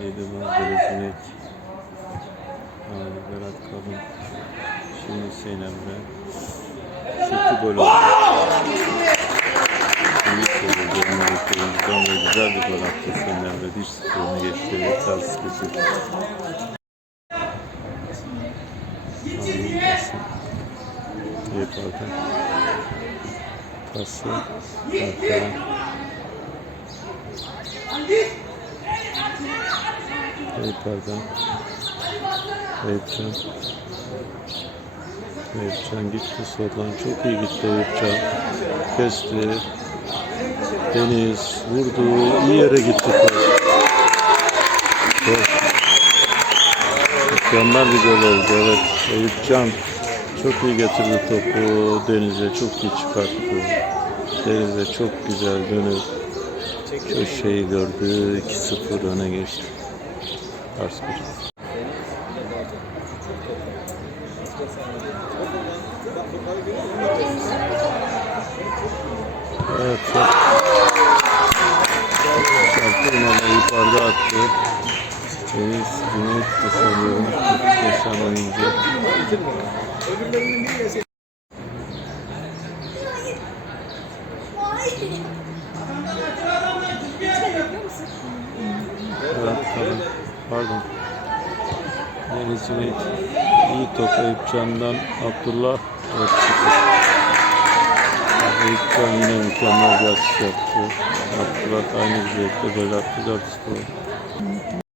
Eydoğan Beresinek, Ali Berat Kabın, şimdi Hüseyin Emre, Şükrü gol oldu. Büyük gol oldu. Ondan ve güzel bir gol attı Hüseyin Emre. 1-0'ını geçti. Ters geçirdi. İyi pardon. Pası. Pardon. İyi pardon. Eyüpcan. Eyüpcan gitti soldan. Çok iyi gitti Eyüpcan. Kesti. Deniz vurdu. İyi yere gitti. Mükemmel bir gol oldu. Evet. Eyüpcan çok iyi getirdi topu. Deniz'e çok iyi çıkarttı. Deniz'e çok güzel dönüp köşeyi gördü. 2-0 öne geçti. Arslan. Evet. Çarptırmadan yukarıda attı. Deniz Cüneyt de sanıyorum. Koşan oyuncu. Evet, Pardon. Cüneyt. İyi top Eyüpcan'dan Abdullah. Evet, sıfır. Eyüpcan yine mükemmel bir atış yaptı. Abdullah aynı güzellikle gol attı. 4-0.